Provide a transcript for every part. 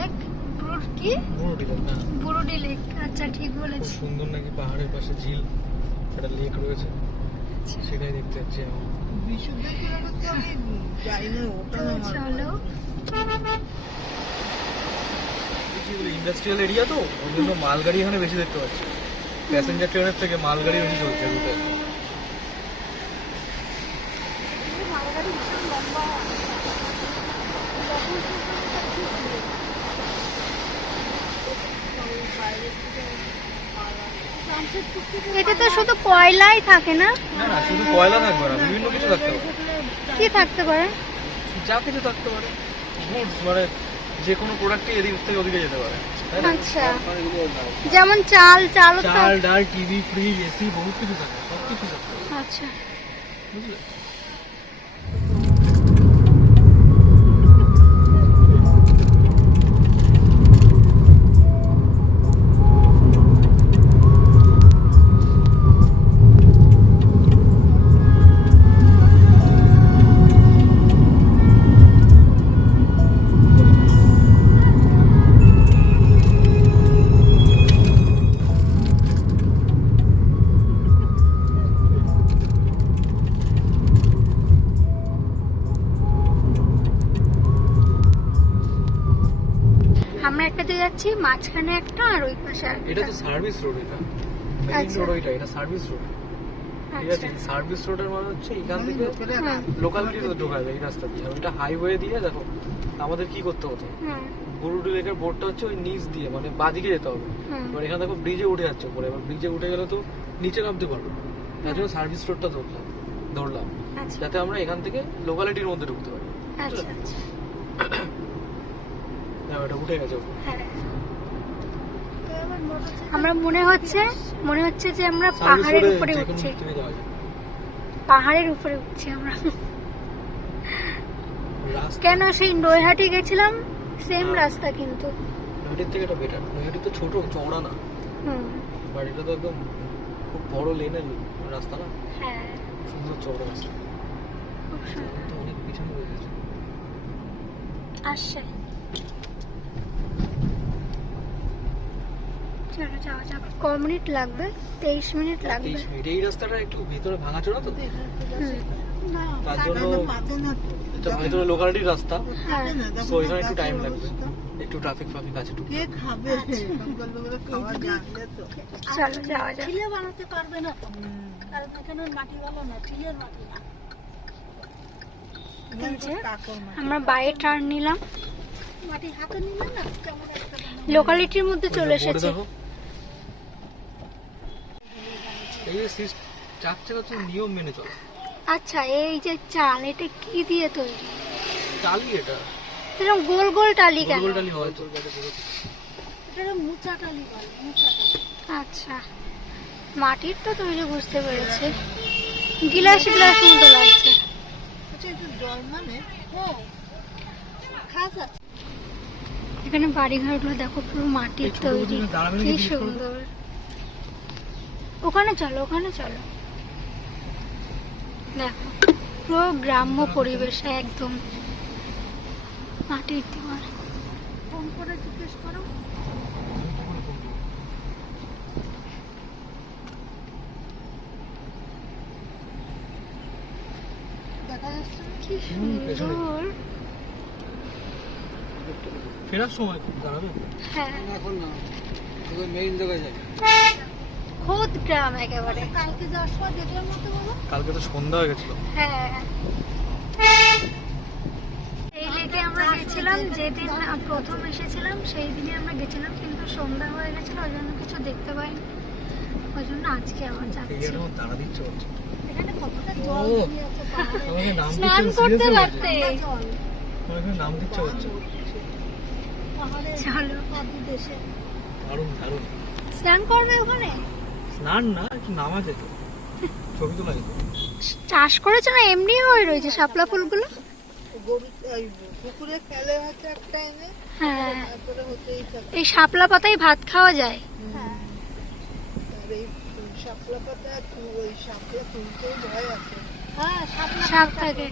Lake, কি Burudi lake. আচ্ছা ঠিক বলেছি। সুন্দর নাকি পাহাড়ের পাশে ঝিল, একটা লেক রয়েছে, সেটাই দেখতে যাচ্ছি এখন। চলো। ইন্ডাস্ট্রিয়াল এরিয়া তো, ওই জন্য মালগাড়ি এখানে বেশি দেখতে পাচ্ছি। প্যাসেঞ্জার ট্রেনের থেকে মালগাড়ি বেশি চলছে রুটে। এটা তো শুধু কয়লাই থাকে না? না না, শুধু কয়লা থাকবে না, বিভিন্ন কিছু থাকতে পারে। কি থাকতে পারে? যা কিছু থাকতে পারে, গুডস, মানে যে কোনো প্রোডাক্টই এদিক থেকে ওদিকে যেতে পারে। আচ্ছা, যেমন চাল, চাল, ডাল, টিভি, ফ্রিজ, এসি, বহুত কিছু থাকে, সব কিছু থাকে। আচ্ছা, বুঝলে? আমরা একটাতে যাচ্ছি, মাঝখানে একটা আর ওই পাশে একটা। এটা তো সার্ভিস রোড, এটা মেইন রোড, ওইটা এটা সার্ভিস রোড। ঠিক আছে, সার্ভিস রোডের মানে হচ্ছে এখান থেকে লোকালিটিতে ঢোকা যায় এই রাস্তা দিয়ে। ওইটা হাইওয়ে দিয়ে দেখো আমাদের কি করতে হতো, বুরুডি লেকের বোর্ডটা হচ্ছে ওই নিচ দিয়ে, মানে বাদিকে যেতে হবে। এবার এখানে দেখো ব্রিজে উঠে যাচ্ছে উপরে, এবার ব্রিজে উঠে গেলে তো নিচে নামতে পারবো, তার জন্য সার্ভিস রোডটা ধরলাম যাতে আমরা এখান থেকে লোকালিটির মধ্যে ঢুকতে পারি। এটা উঠে গেছে। আমরা মনে হচ্ছে যে আমরা পাহাড়ের উপরে উঠছি, পাহাড়ের উপরে উঠছি আমরা। কেন সেই নৈহাটি গেছিলাম সেম রাস্তা, কিন্তু নৈহাটির থেকে এটা বেটার। নৈহাটি তো ছোট, চওড়া না, বাট এটা তো একদম খুব বড় লেনের রাস্তা না। হ্যাঁ, সুন্দর চওড়া রাস্তা, খুব সুন্দর। তো অনেক পিছনে রয়ে গেছে। আসছে, চলো যাওয়া যাক। ক মিনিট লাগবে? 23 মিনিট লাগবে। 23 মিনিট। এই রাস্তাটা একটু ভিতরে ভাঙাচোরা তো, তার জন্য এটা ভিতরে লোকালিটির রাস্তা, তো এখানে একটু টাইম লাগবে, একটু ট্রাফিক আছে। চলো যাওয়া যাক। চিলে বানাতে পারবে না তো, কারণ এখানে মাটি ভালো না, চিলের মাটি না। আমরা বাইরে টার্ন নিলাম, মাটি হাতে নিলে না কেমন একটা লোকালিটির মধ্যে চলে এসেছে। এই যে চার চাকা তো নিয়ম মেনে চলে। আচ্ছা, এই যে চাল, এটা কি দিয়ে তৈরি? টালি, এটা এরকম গোল গোল টালি কেন? গোল টালি হয় তো। এটা মুচা টালি বলে, মুচা টালি। আচ্ছা, মাটির তো তৈরি, বুঝতে পেরেছি। গিলাস মতো লাগছে। আচ্ছা, এটা জল মানে খাস আছে। এখানে বাড়িঘরগুলো দেখো, পুরো মাটির তৈরি, কি সুন্দর। ওখানে চলো দেখো, পুরো গ্রাম্য পরিবেশ, একদম মাটির দেওয়ার। ফোন করে জিজ্ঞেস করো। দেখা যাচ্ছে কি সুন্দর। ফেরার সময় দাঁড়াবে। হ্যাঁ, এখন না, মেইন জায়গায় যাই। খোদ গ্রাম একেবারে। কালকে যাওয়ার সময় দেখলাম মতো বলো। কালকে তো সন্ধ্যা হয়ে গেছিল। হ্যাঁ, এই লেকে আমরা গেছিলাম যেদিন প্রথম এসেছিলাম, সেই দিনে আমরা গেছিলাম, কিন্তু সন্ধ্যা হয়ে গেছিল, ওই জন্য কিছু দেখতে পাইনি, ওই জন্য আজকে আবার যাচ্ছি। দাঁড়া দিচ্ছে এখানে কতটা জল জমে আছে পাহাড়ে। স্নান করতে পারতে। নাম দিচ্ছে হচ্ছে পাহাড়ে চলো, দেশে দারুণ। স্নান করবে ওখানে? স্নান না, একটু নামা যেত, ছবি তোলা যেত। চাষ করেছে না এমনি হয়ে রয়েছে শাপলা ফুলগুলো? পুকুরে ফেলে হচ্ছে এক টাইমে। হ্যাঁ, তারপরে হতেই থাকে। এই শাপলা পাতায় ভাত খাওয়া যায়। হ্যাঁ, আর এই শাপলা পাতা, ওই শাপলা তুলতেও ভয় আছে। হ্যাঁ, সাপ থাকে।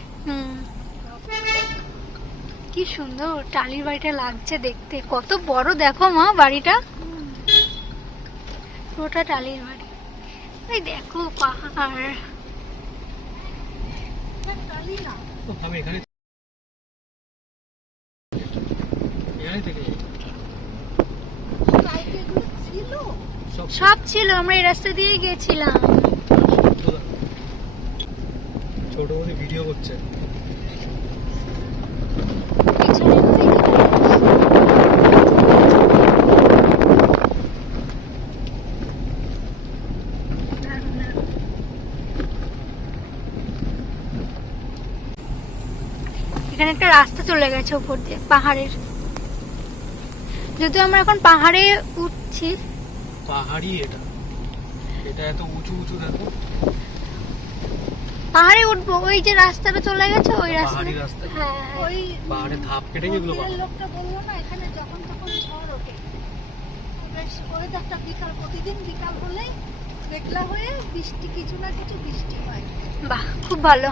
কি কি সুন্দর টালির বাড়িটা লাগছে দেখতে, কত বড় দেখো মা বাড়িটা, পুরোটা টালির বাড়ি। এই দেখো পাহাড়। আমি এখানে থেকে সব ছিল, আমরা এই রাস্তা দিয়ে গেছিলাম। ছোট বড় ভিডিও করছে। পিছনে কোথায় কি দারুণ দারুণ। এখানে একটা রাস্তা চলে গেছে উপর দিয়ে পাহাড়ের, যদিও আমরা এখন পাহাড়ে উঠছি। পাহাড়ি এটা, এটা এত উঁচু উঁচু দেখো। পাহাড়ে উঠবো, ওই যে রাস্তাটা চলে গেছে ওই রাস্তা। পাহাড়ি রাস্তা, হ্যাঁ ওই পাহাড়ে ধাপ কেটে এগুলো মন্দিরের লোকটা বললো না এখানে যখন তখন ঝড় ওঠে, বেশ ওয়েদারটা বিকাল, প্রতিদিন বিকাল হলে মেঘলা হয়ে বৃষ্টি, কিছু না কিছু বৃষ্টি হয়। বাহ, খুব ভালো।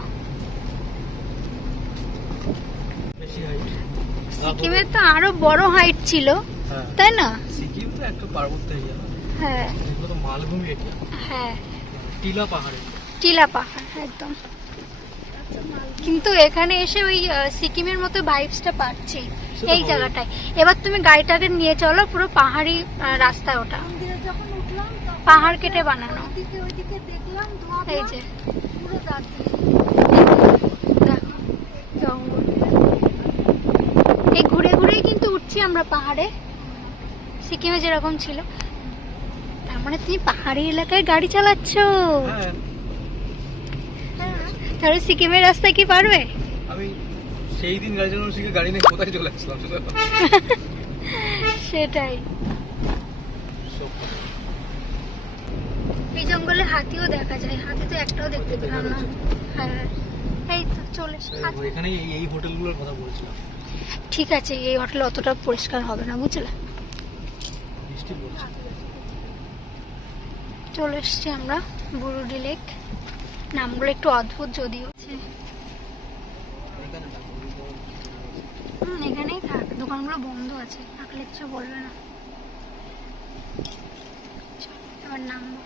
বেশি হাইট। সিকিমে তো আরো বড় হাইট ছিল, হ্যাঁ, তাই না? সিকিম তো একটা পার্বত্য এরিয়া না, হ্যাঁ এগুলো তো মালভূমি এরিয়া, হ্যাঁ, টিলা পাহাড়ে। টিলা পাহাড় একদম। কিন্তু এখানে এসে ওই সিকিমের মতো ভাইবসটা পাচ্ছি সেটা এই ভালো। জায়গাটায়। এবার তুমি গাড়িটাকে নিয়ে চলো, পুরো পাহাড়ি রাস্তা ওটা, মন্দিরে যখন উঠলাম তখন পাহাড় কেটে বানানো। ওইদিকে দেখলাম ধোঁয়া এই ধোঁয়া, যে পুরো দার্জিলিং। দেখো জঙ্গল, এই ঘুরে ঘুরেই কিন্তু উঠছি আমরা পাহাড়ে, সিকিমে যেরকম ছিল। তার মানে তুমি পাহাড়ি এলাকায় গাড়ি চালাচ্ছো? হ্যাঁ, তাহলে সিকিমের রাস্তায় কি পারবে? আমি সেই দিন গাড়ি চালানো শিখে গাড়ি নিয়ে কোথায় চলে আসলাম সেটা সেটাই। এই জঙ্গলে হাতিও দেখা যায়, হাতি তো একটাও দেখতে পেলাম না। হ্যাঁ এই তো চলে এসে হাতি। এখানে এই হোটেলগুলোর কথা বলছিলাম। ঠিক আছে, এই হোটেল অতটা পরিষ্কার হবে না, বুঝলে। বৃষ্টি পড়ছে। চলে এসছি আমরা বুরুডি লেক। নামগুলো একটু অদ্ভুত যদিও। এখানেই থাক, দোকানগুলো বন্ধ আছে, থাকলে কিছু বলবে না। চল, এবার নামবো।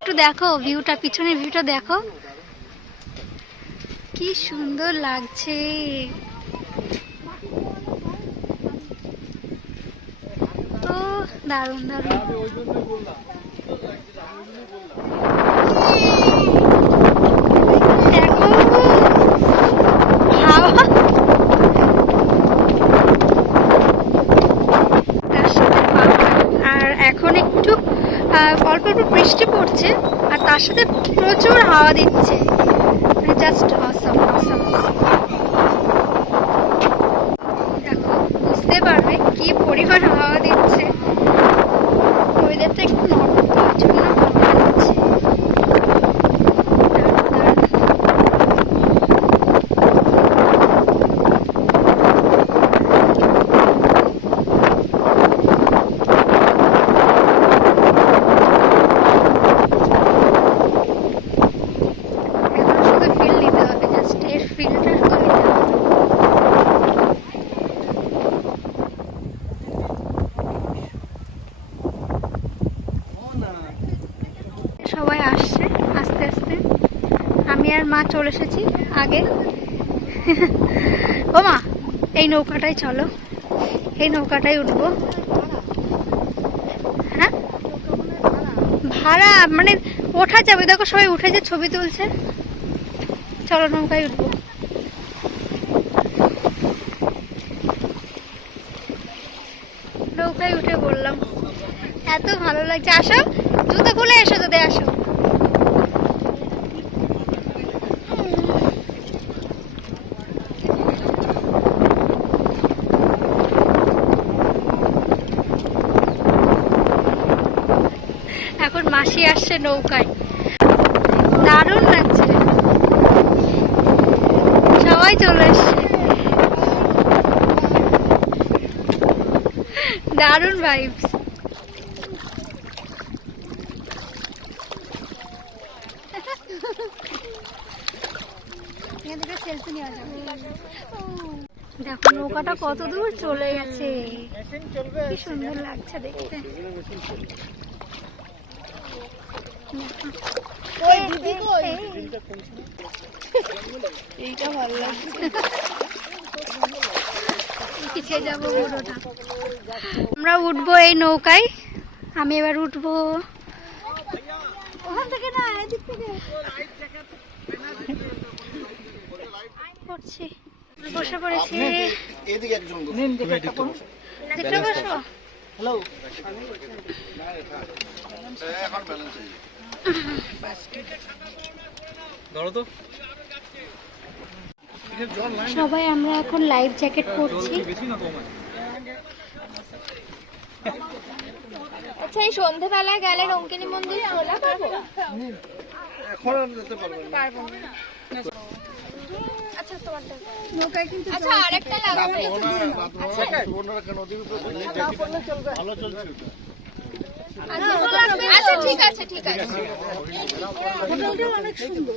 একটু দেখো ভিউটা, পিছনের ভিউটা দেখো কি সুন্দর লাগছে। তো দারুণ দারুণ। দেখো হাওয়া, তার সাথে পাহাড়, আর এখন একটু অল্প অল্প বৃষ্টি পড়ছে, আর তার সাথে প্রচুর হাওয়া দিচ্ছে। জাস্ট অসম অসম। দেখো বুঝতে পারবে কি পরিমাণ হাওয়া দিচ্ছে। ওয়েদারটা একটু নরম তো, ওই জন্য হাওয়া দিচ্ছে। এখন শুধু ফিল নিতে হবে, জাস্ট এর ফিলটা শুধু নিতে হবে। সবাই আসছে আস্তে আস্তে, আমি আর মা চলে এসেছি আগে। ও মা, এই নৌকাটাই চলো, এই নৌকাটাই উঠবো। হ্যাঁ ভাড়া মানে ওঠা যাবে, দেখো সবাই উঠেছে, ছবি তুলছে। চলো নৌকায় উঠবো। নৌকায় উঠে বললাম এত ভালো লাগছে। আসো, জুতো খুলে এসো যদি আসো। এখন মাসি আসছে নৌকায়, দারুণ লাগছে। সবাই চলে এসছে, দারুণ ভাইবস। এখান থেকে দেখো নৌকাটা কত দূর চলে গেছে, কি সুন্দর লাগছে দেখতে। এইটা ভালো লাগছে। পিছিয়ে যাবো পুরোটা। আমরা উঠবো এই নৌকায়, আমি এবার উঠবো ওখান থেকে না, এদিক থেকে। করছি বসে পড়েছি। এদিকে একজন দেখতে বসো। হ্যালো এখন ব্যালেন্স হয়ে ধরো তো। সবাই আমরা এখন লাইফ জ্যাকেট পরছি। বেশি না কম আছে? আচ্ছা এই সন্ধ্যেবেলা গেলে রঙ্কিনী মন্দির খোলা পাবো? এখন আর যেতে পারবেন না। পারবো না। আচ্ছা তোমারটা। নৌকায় কিন্তু আচ্ছা আরেকটা লাগাবে। সুবর্ণরেখা নদীর উপরে ভালো চলছে আচ্ছা ঠিক আছে ঠিক আছে। ওটা অনেক সুন্দর।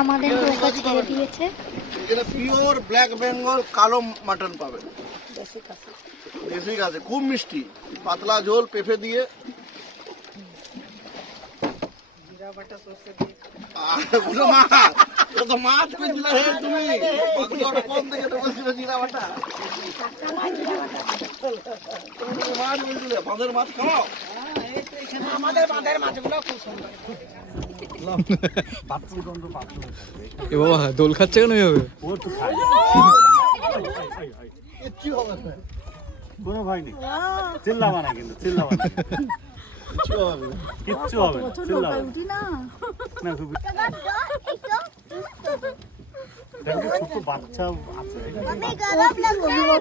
আমাদের নৌকা ছেড়ে দিয়েছে। এটা পিওর ব্ল্যাক বেঙ্গল কালো মাটন পাবেন, দেশি গাছে, খুব মিষ্টি, পাতলা ঝোল পেঁপে দিয়ে। ওটা মাছ, ওটা তো মাছ কইছিলা হে তুমি, ওটা কোন থেকে ঢুকেছিল জিরা বাটা? তুমি মাছ বলছিলে, বাঁধের মাছ খাও। এ বাবা দোল খাচ্ছে কেন এভাবে? কিচ্ছু হবে না, কোনো ভয় নেই, চিল্লাবা না কিন্তু, চিল্লাবা না, কিচ্ছু হবে না। কিচ্ছু হবে না, চিল্লাবা না। উঠি না। না, খুব- দেখো তো, ছোট বাচ্চা আছে।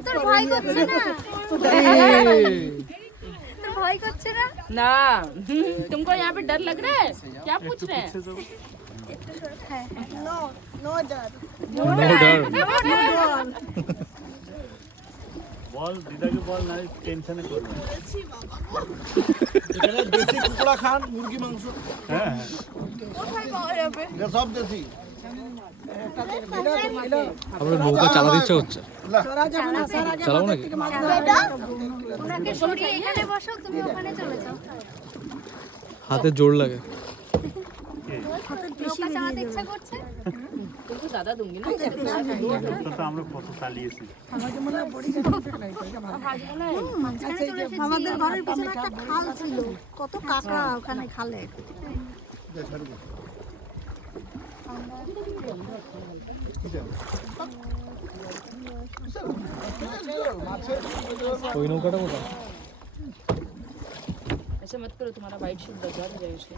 তোর ভয় করছে না? তোর ভয় করছে না? ना तुमको यहाँ पे डर लग रहा है? क्या पूछ रहे हैं? বল দিদাকে, বল না টেনশনে করবে না। এখানে দেশি কুকুড়া খান, মুরগি মাংস, হ্যাঁ এটা সব দেশি। আমরা নৌকা চালাতে ইচ্ছা হচ্ছে, চালাবো নাকি? ওনাকে সরিয়ে এখানে বসো, তুমি ওখানে চলে যাও। হাতে জোর লাগে। নৌকা চালাতে ইচ্ছা করছে? तुमको ज्यादा दूंगी ना। তো তো আমরা কত চালিয়েছি। মাঝখানে চলে এসেছি। আমাদের ঘরের পিছনে একটা খাল ছিল, কত কাকা ওখানে খালে। ওই নৌকাটা কোথায়? ऐसे मत करो, तुम्हारा वाइट शूट बजा जाए उसके।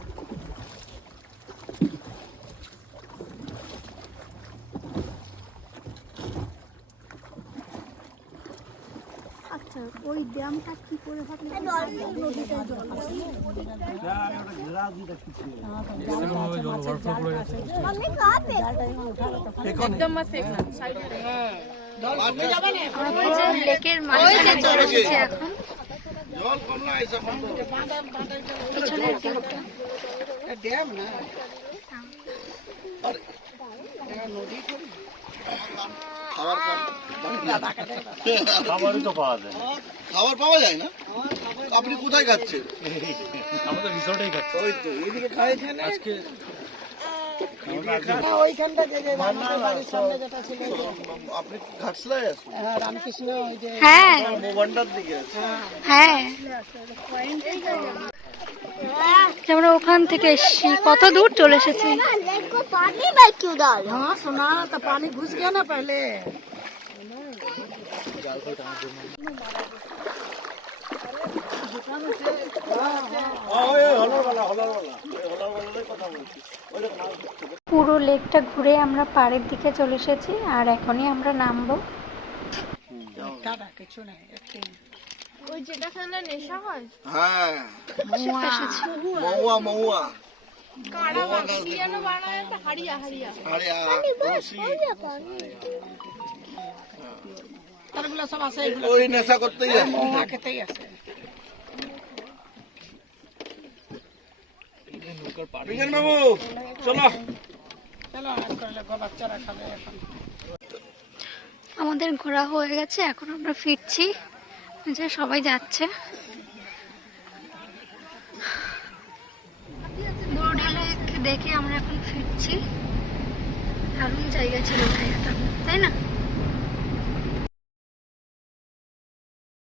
আচ্ছা ওই ড্যামটা কি করে হবে? নদীতে জল আছে। এরকমভাবে জল ওভারফ্লো করে গেছে। एकदम मत फेंकना, साइड में रहो। আমরা যে লেকের মাঝখানে চলে এসেছি এখন। জল কমলা এইসব পিছনের ভিউটা। খাবার খান। খাবারই তো পাওয়া যায়। খাবার পাওয়া যায় না? আপনি কোথায় খাচ্ছেন? আমাদের রিসর্টেই খাচ্ছে ওই তো এইদিকে খাই এখানে। আজকে। আপনি ঘাটশিলায় আছেন? হ্যাঁ মোবান্ডার দিকে আছে। হ্যাঁ, আমরা ওখান থেকে এসেছি, কত দূর চলে এসেছি। हाँ सुना तो पानी घुस गया ना पहले। পুরো লেকটা ঘুরে আমরা পাড়ের দিকে চলে এসেছি, আর এখনই আমরা নামবো। ওই যেটা খেলে নেশা হয়, হ্যাঁ, সেটা এসেছি। মহুয়া মহুয়া। কাড়া কি যেন বানায়, হাড়িয়া হাড়িয়া। আরে রসি। ওই নেশা করতেই আছে। বিজ্ঞান বাবু চলো। আমাদের ঘোরা হয়ে গেছে, এখন আমরা ফিরছি, যে সবাই যাচ্ছে। বোরডি লেক দেখে আমরা এখন ফিরছি। দারুণ জায়গা ছিল জায়গাটা, তাই না?